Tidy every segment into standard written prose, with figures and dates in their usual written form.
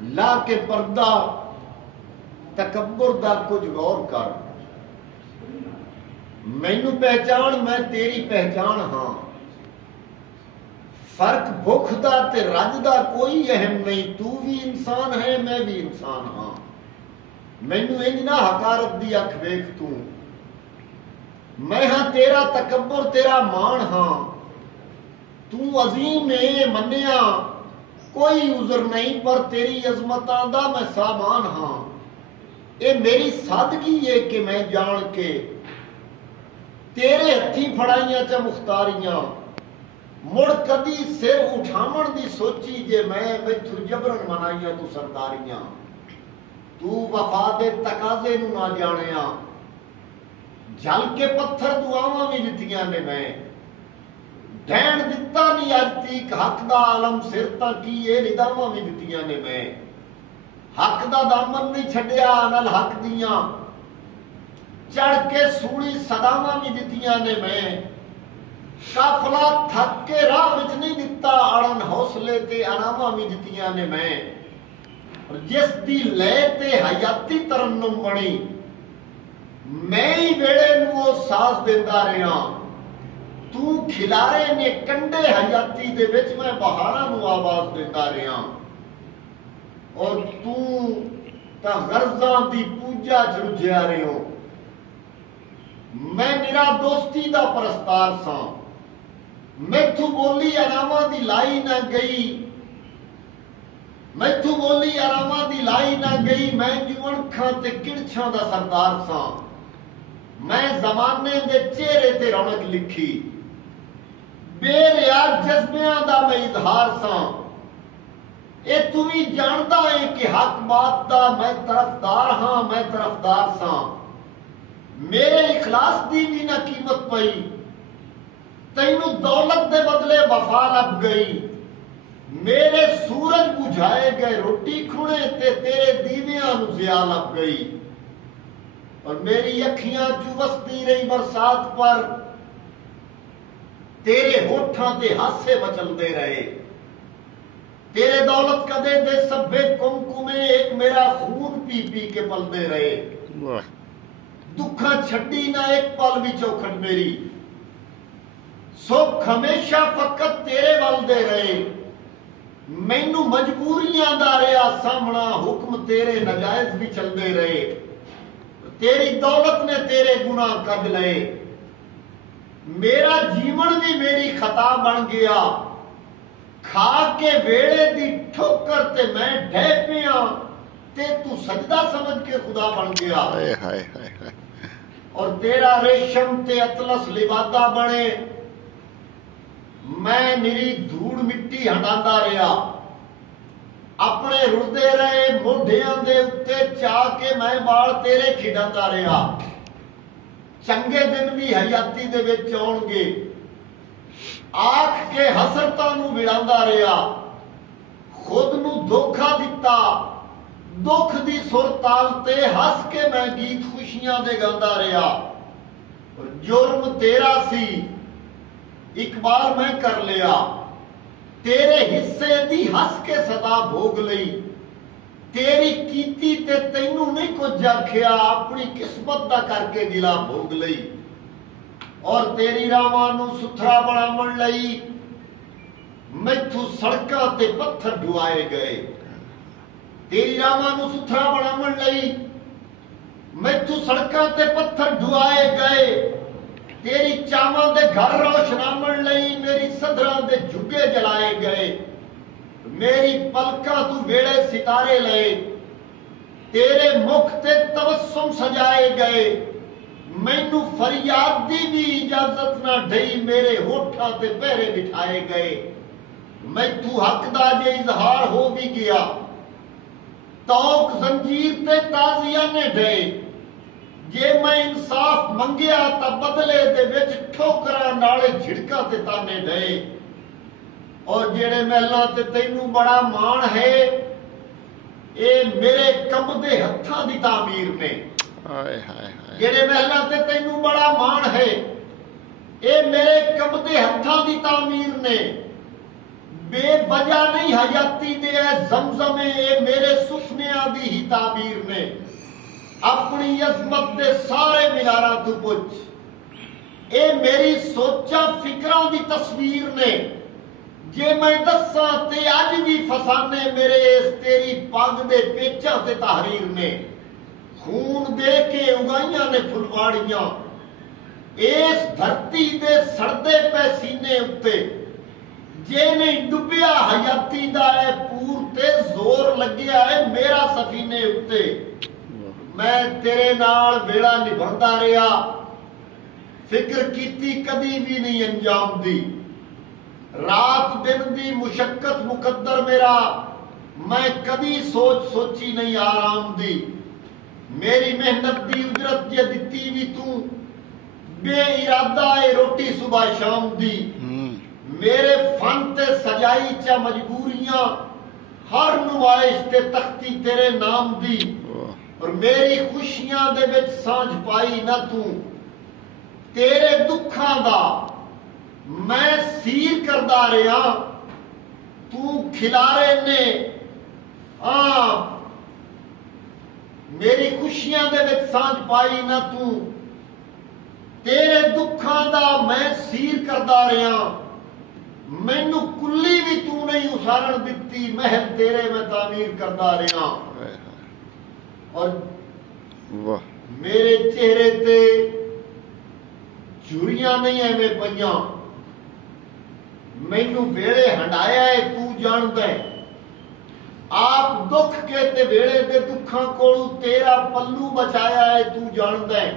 ला के पर्दा तकब्बुर दा कुछ गौर कर। मैनू पहचान, मैं तेरी पहचान हाँ। फर्क भुख दा ते रज दा कोई अहम नहीं। तू भी इंसान है, मैं भी इंसान हाँ। मैनू इंज ना हकारत दी अख वेख तू। मैं हाँ तेरा तकब्बुर, तेरा मान हाँ। तू अजीम है मन्निया, कोई उज़र नहीं, पर तेरी अजमतां दा मैं सामान हाँ। ये मेरी सादगी है कि मैं जान के तेरे हथी फड़ाइयां च मुख्तारियां। मुड़ कदी सिर उठावण दी सोची जे मैं, मैथू जबरन मनाइयां तू सरदारियां। तू वफा दे तकाजे नू ना जानिया, जल के पत्थर दुआवां भी दित्तियां ने मैं। डैण दिता नहीं अज तीक हक दा आलम सिर, तां की ये निदावां भी दित्तियां ने मैं। हक दा दामन नहीं छड्डिया नल हक दियां, चढ़ के सूली सदावां भी दित्तियां ने मैं। काफला थक के राह विच नहीं दिता, अड़न हौसले ते अनावां भी दित्तियां ने मैं। और जिस दी लय ते हयाती तरन्नुम बनी, मैं ही वेड़े नू वो साज देंदा रहा। तू खिलारे ने कंडे हयाती दे विच, मैं बहारां नू आवाज देंदा रहा। और तू तां गर्जां दी पूजा च रुझिया रहो। मैं निरा दोस्ती दा परस्तार सां, मैथू बोली अरामां दी लाई ना गई। मैथू बोली अरामां दी लाई ना गई। मैं जुअणखां ते किड़छां दा सरदार सां, मैं जमाने दे चेहरे ते रौनक लिखी। बेरियाद जज्बियां दा मैं इजहार सां। ए तू भी जानदा है कि हक बात दा मैं तरफदार हाँ, मैं तरफदार सां। मेरे इखलास दी भी ना कीमत पई, तैनू दौलत दे बदले वफा लब गई। मेरे सूरज बुझाए गए रोटी खुणे ते तेरे दीवियां नू ज़िया लब गई। और मेरी अखियां चू वसदी रही बरसात पर, तेरे होठां ते हासे मचलदे रहे। तेरे दौलत कदे दे सभे कुमकुमे एक मेरा खून पी पी के पलदे रहे। दुखा छड्डी ना एक पल भी चौखट मेरी, सुख हमेशा फकत तेरे वल दे रहे। मैनू मजबूरियां दा रहा सामना, हुक्म तेरे नजायज भी चलदे रहे। तेरी दौलत ने तेरे गुनाह कद लए। मेरा जीवन भी मेरी खता बन गया। खा के वेड़े दी ठोकर ते मैं ढह पिया, ते तू सजदा समझ के खुदा बन गया। हाय हाय हाय। और तेरा रेशम ते अतलस लिबादा बने, मैं निरी धूड़ मिट्टी हटांदा रहा। अपने रुड़दे रहे मोढियां दे उत्ते चा के मैं बाल तेरे खिडांदा रहा। चंगे दिन भी हयाती दे विच आउणगे, आख के हसरतां नू विड़ांदा रहा। खुद नू धोखा दिता, दुख दी सुर ताल ते हस के मैं गीत खुशियां दे गांदा रहा। और जुर्म तेरा सी, इकबाल मैं कर लिया। तेरे हिस्से दी हस के सदा भोग लई। तेरी कीती ते तैनू नहीं कुछ आखिया, अपनी किस्मत दा करके गिला भोग लई। और तेरी रावां नू सुथरा बनावण लई, मैथू सड़कां ते पत्थर ढुआए गए। तेरी रावां नू सुथरा बनावण लई, मैथू सड़कां ते पत्थर ढुआए गए। तेरी चावां दे घर रोशनावण लई, मेरी सदरां दे झुग्गे जलाए गए। मेरी पलकां तू वेड़े सितारे लए, तेरे मुख ते तबस्सुम सजाए गए। मैनू फरियाद दी भी इजाजत ना ढई, मेरे होठां ते पहरे बिठाए गए। मैथू हक दा जे इजहार हो भी गया, तौक जंजीर ते ताजिया ने ढे। जे मैं इंसाफ मंगिया तां बदले दे विच ठोकरां नाले झिड़कां ते ताने ढे। और जेड़े महलां ते तैनू बड़ा मान है, ये मेरे कंबदे हत्थां दी तामीर ने। हाय हाय हाय। जेड़े महलां ते तैनू बड़ा मान है, ये मेरे कंबदे हत्थां दी तामीर ने। बेवजह नहीं हयाती दे जमजमे, ये मेरे ताबीर ने, अपनी अजमत दे सारे मीनारा तू पुछ। ए मेरी सोचा फिक्रां दी तस्वीर ने, जे मैं दस्सां ते अज भी फसाने मेरे इस तेरी पग दे पेचां ते तहरीर ने। खून दे के उगाइयां ने फुलवाड़ियां इस धरती दे सड़दे पे सीने उत्ते, जे नहीं डुबिया हयाती दा है पूर ते जोर लग्या है मेरा सफीने उत्ते। मैं तेरे नाल वेड़ा निभांदा रहा, फिक्र कीती कदी भी नहीं अंजाम दी। रात दिन दी मुशक्कत मुकद्दर मेरा, मैं कदी सोच सोची नहीं आराम दी। मेरी मेहनत दी उजरत जे दिती भी तू, बेइरादा है रोटी सुबह शाम दी। मेरे फन ते सजाई चा मजबूरियां, हर नुमाइश ते तख्ती तेरे नाम दी। और मेरी खुशियां दे विच सांझ पाई ना तू, तेरे दुखां दा मैं सीर करदा रहा। तू खिलारे ने मेरी खुशियां दे विच सांझ पाई ना तू, तेरे दुखां दा मैं सीर करदा रहा। मैनू कुल्ली भी तू नहीं उसारण दिती, महल तेरे मैं तामीर करदा रहा। और मेरे चेहरे ते झुरियां नहीं एवें पईयां, मैनू वेड़े हंडाया है तू जानदा है। आप दुख के ते वेड़े दे दुखां कोलू तेरा पल्लू बचाया है तू जानदा है।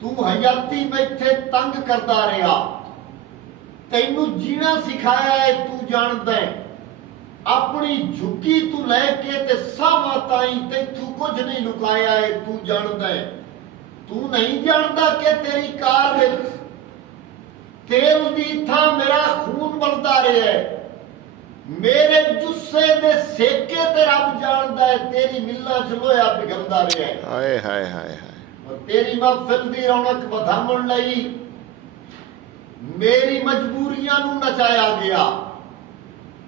तू हयाती मैथे तंग करदा रहा, तैनू जीना सिखाया है तू जानदा है। अपनी झुकी तू लैके ते सावां ताई तैथू कुछ नहीं लुकाया है तू जानदा है। तू नहीं जानदा कि तेरी कार विच तेल दी थां मेरा खून बलदा रहा है। मेरे जुस्से दे सेके ते रब जानदा है, तेरी मिल्लां च लोया पिघलदा रहा है। हाय हाय हाय हाय। और तेरी महफिल दी रौनक वधाउण लई मेरी मजबूरियां नू नचाया गया।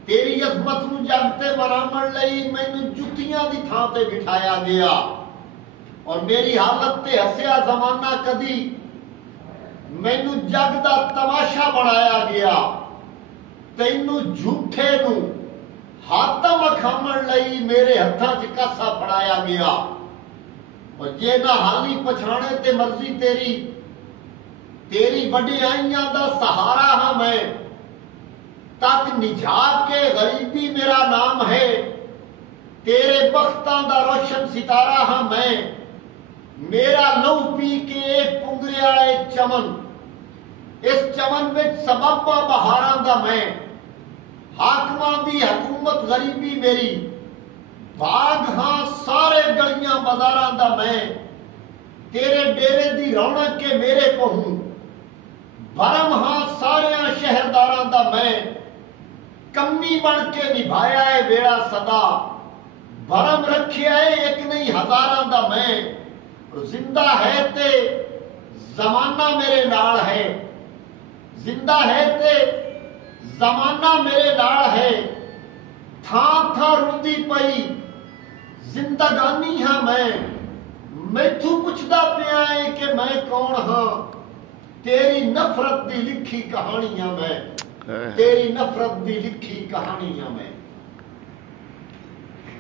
तेरी अजमत नू जग ते मनावण लई मैनू जुतियां दी थां ते बिठाया गया। और मेरी हालत ते हसिया जमाना कदी, मैनू जग दा तमाशा बनाया गया। तैनू झूठे नू हातम खामण लई मेरे हत्थां च कासा फड़ाया गया। और जे ना हाली पछाणे ते मर्जी तेरी, तेरी वडियाइयां दा सहारा हां मैं। तक निझा के गरीबी मेरा नाम है, तेरे बख्तां दा रोशन सितारा हां मैं। मेरा लहू पी के पुंगरिया है चमन, इस चमन विच सबबा बहारां दा मैं। हाकमां दी हुकूमत गरीबी मेरी, बाग हां सारे गलियां बाजारां दा मैं। तेरे डेरे दी रौनक के मेरे पहूं, भरम हां सारे शहरदारां दा मैं। कमी बन के निभाया है वेड़ा सदा, भरम रखिया है एक नहीं हजारां दा मैं। और जिंदा है ते जमाना मेरे नाल है, जिंदा है ते जमाना मेरे नाल है। थां थां रुंदी पई जिंदगानी हां मैं। मैथू पुछदा पिया है कि मैं कौन हां, तेरी नफरत दी लिखी कहानियां मैं। तेरी नफरत दी लिखी कहानियां मैं।